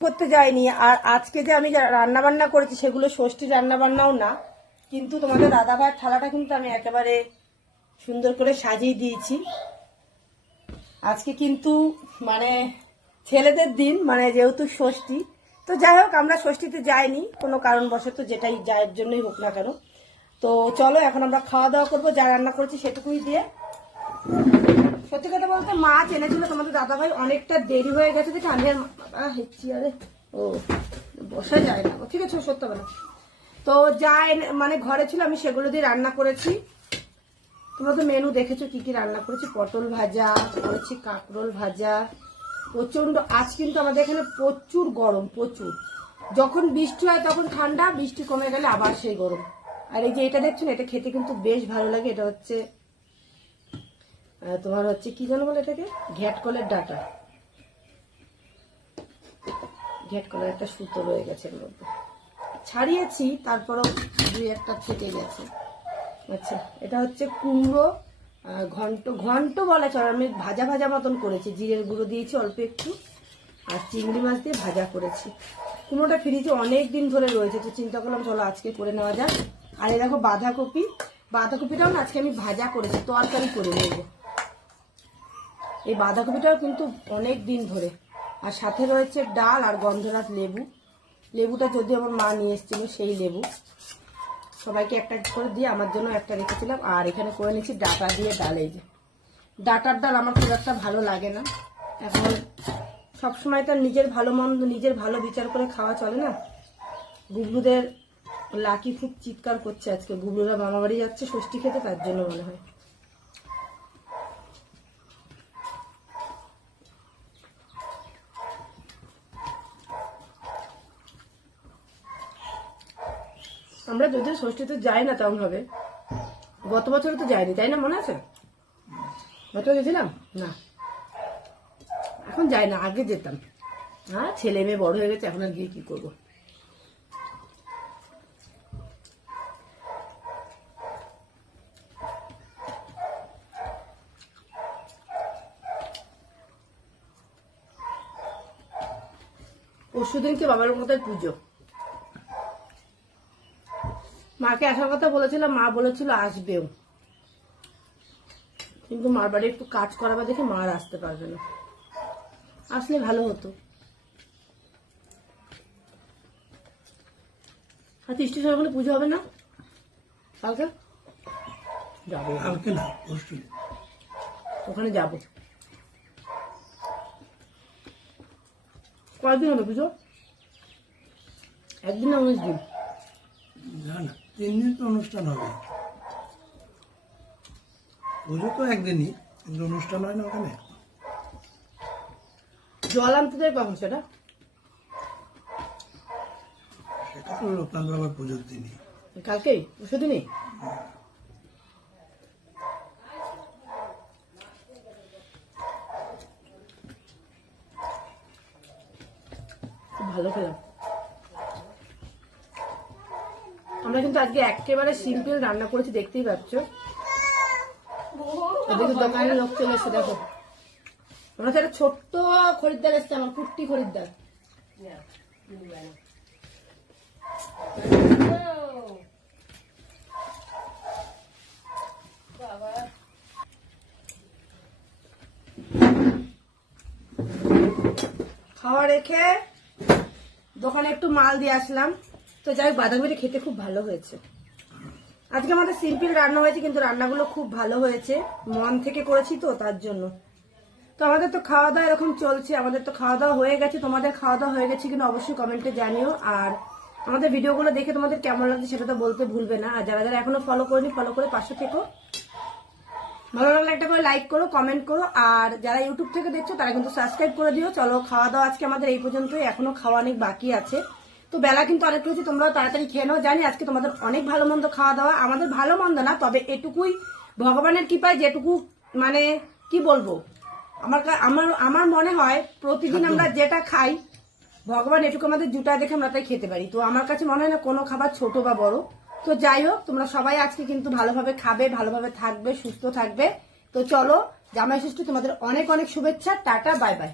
করতে যাইনি। আর আজকে যে আমি রান্না বান্না করেছি, সেগুলো ষষ্ঠী রান্না বান্নাও না। কিন্তু তোমাদের দাদা ভাইয়ের থালাটা কিন্তু আমি একেবারে সুন্দর করে সাজিয়ে দিয়েছি। আজকে কিন্তু মানে ছেলেদের দিন মানে যেহেতু ষষ্ঠী। তো যাই হোক, আমরা ষষ্ঠীতে যাইনি। কোনো কারণবশত যেটাই যার জন্যই হোক না কেন। তো চলো, এখন আমরা খাওয়া দাওয়া করব, যা রান্না করেছি সেটুকুই দিয়ে। সত্যি কথা বলতে মাছ এনেছিল তোমাদের দাদা ভাই অনেকটা দেরি হয়ে গেছে দেখে আমি আর হেচ্ছি আরে ও বসা যায় না। ঠিক আছে সত্য বলো তো যা মানে ঘরে ছিল আমি সেগুলো দিয়ে রান্না করেছি। তোমরা তো মেনু দেখেছ কি কি রান্না করেছি? পটল ভাজা করেছি কাঁকরোল ভাজা। প্রচণ্ড আজ কিন্তু আমাদের এখানে প্রচুর গরম প্রচুর। যখন বৃষ্টি হয় তখন ঠান্ডা বৃষ্টি কমে গেলে আবার সেই গরম। আর এই যে এটা দেখছ না, এটা খেতে কিন্তু বেশ ভালো লাগে এটা হচ্ছে তোমার হচ্ছে কি জানো বলে এটাকে? ঘ্যাট কলের ডাটা। ঘ্যাট কলের একটা সুতো রয়ে গেছে এর মধ্যে। ছাড়িয়েছি, তারপরেও দুই একটা থেকে গেছে। আচ্ছা এটা হচ্ছে কুমড়ো ঘন্ট ঘন্ট বলা চলে। আমি ভাজা ভাজা মতন করেছি। জিরের গুঁড়ো দিয়েছি অল্প একটু, আর চিংড়ি মাছ দিয়ে ভাজা করেছি। কুমড়োটা ফ্রিজে অনেক দিন ধরে রয়েছে, তো চিন্তা করলাম চলো আজকে করে নেওয়া যাক। আর এই দেখো বাঁধাকপি। বাঁধাকপিটাও না আজকে আমি ভাজা করেছি, তরকারি করে নেব। এই বাঁধাকপিটাও কিন্তু অনেক দিন ধরে। আর সাথে রয়েছে ডাল আর গন্ধরাজ লেবু। লেবুটা যদি আমার মা নিয়ে এসেছিল সেই লেবু। সবাইকে একটা করে দিয়ে আমার জন্য একটা রেখেছিলাম। আর এখানে করে নিচ্ছি ডাটা দিয়ে ডাল এই যে। ডাটার ডাল আমার খুব একটা ভালো লাগে না। এখন সবসময় তো আর নিজের ভালো মন্দ, নিজের ভালো বিচার করে খাওয়া চলে না। গুবলুদের লাকি খুব চিৎকার করছে আজকে। গুবলুরা মামাবাড়ি যাচ্ছে, ষষ্ঠী খেতে তার জন্য মনে হয়। আমরা যদিও ষষ্ঠীতে যাই না তেমন হবে গত বছর তো যাইনি, তাই না মনে আছে? গত গেছিলাম? না। এখন যাই না, আগে যেতাম। হ্যাঁ ছেলে মেয়ে বড় হয়ে গেছে, এখন আর গিয়ে কি করব? পরশু দিনকে বাবার মতোই পুজো। মাকে আসার কথা বলেছিলাম মা বলেছিল আসবেও। কিন্তু মার বাড়ি একটু কাজ করাবা দেখে মা আর আসতে পারবে না। আসলে ভালো হতো। আর তিষ্টি সরকারে পুজো হবে না? কালকে? যাব। কালকে না ওখানে যাব। কয়দিন হবে পুজো? একদিন না উনিশ দিন না না। তিন দিন তো অনুষ্ঠান হবে। পুজো তো একদিনই কিন্তু অনুষ্ঠান হয় না ওখানে। জল আনতে দেয় কখন সেটা? সেটা তো লোকনাথ বাবার পুজোর দিনই। কালকেই? পরশু দিনই? ভালো খেলাম আমরা কিন্তু আজকে একেবারে সিম্পল রান্না করেছি, দেখতেই পাচ্ছ। ওদিকে দোকানে লোক চলে এসে দেখো। আমরা তো একটা ছোট্ট খরিদ্দার এসছে, আমার কুট্টি খরিদ্দার। খাওয়া রেখে দোকানে একটু মাল দিয়ে আসলাম। তো যাই বাঁধাকপিটা খেতে খুব ভালো হয়েছে। আজকে আমাদের সিম্পল রান্না হয়েছে, কিন্তু রান্নাগুলো খুব ভালো হয়েছে। মন থেকে করেছি তো, তার জন্য। তো আমাদের তো খাওয়া দাওয়া এরকম চলছে, আমাদের তো খাওয়া দাওয়া হয়ে গেছে, তোমাদের খাওয়া দাওয়া হয়ে গেছে কিনা অবশ্যই কমেন্টে জানিও। আর আমাদের ভিডিওগুলো দেখে তোমাদের কেমন লাগছে সেটা তো বলতে ভুলবে না। আর যারা যারা এখনও ফলো করেনি ফলো করে পাশে থেকো। ভালো লাগলে একটা করে লাইক করো কমেন্ট করো। আর যারা ইউটিউব থেকে দেখছ, তারা কিন্তু সাবস্ক্রাইব করে দিও। চলো খাওয়া দাওয়া আজকে আমাদের এই পর্যন্তই। এখনও খাওয়া অনেক বাকি আছে। তো বেলা কিন্তু অনেক রয়েছে তোমরাও তাড়াতাড়ি খেয়ে নাও। জানি আজকে তোমাদের অনেক ভালো মন্দ খাওয়া দাওয়া আমাদের ভালো মন্দ না তবে এটুকুই ভগবানের কৃপায় যেটুকু মানে কি বলব? আমার আমার আমার মনে হয় প্রতিদিন আমরা যেটা খাই ভগবান এটুকু আমাদের জুটা দেখে আমরা তাই খেতে পারি। তো আমার কাছে মনে হয় না কোনো খাবার ছোট বা বড়। তো যাই হোক তোমরা সবাই আজকে কিন্তু ভালোভাবে খাবে ভালোভাবে থাকবে সুস্থ থাকবে। তো চলো জামাই ষষ্ঠী তোমাদের অনেক অনেক শুভেচ্ছা টাটা বাই বাই।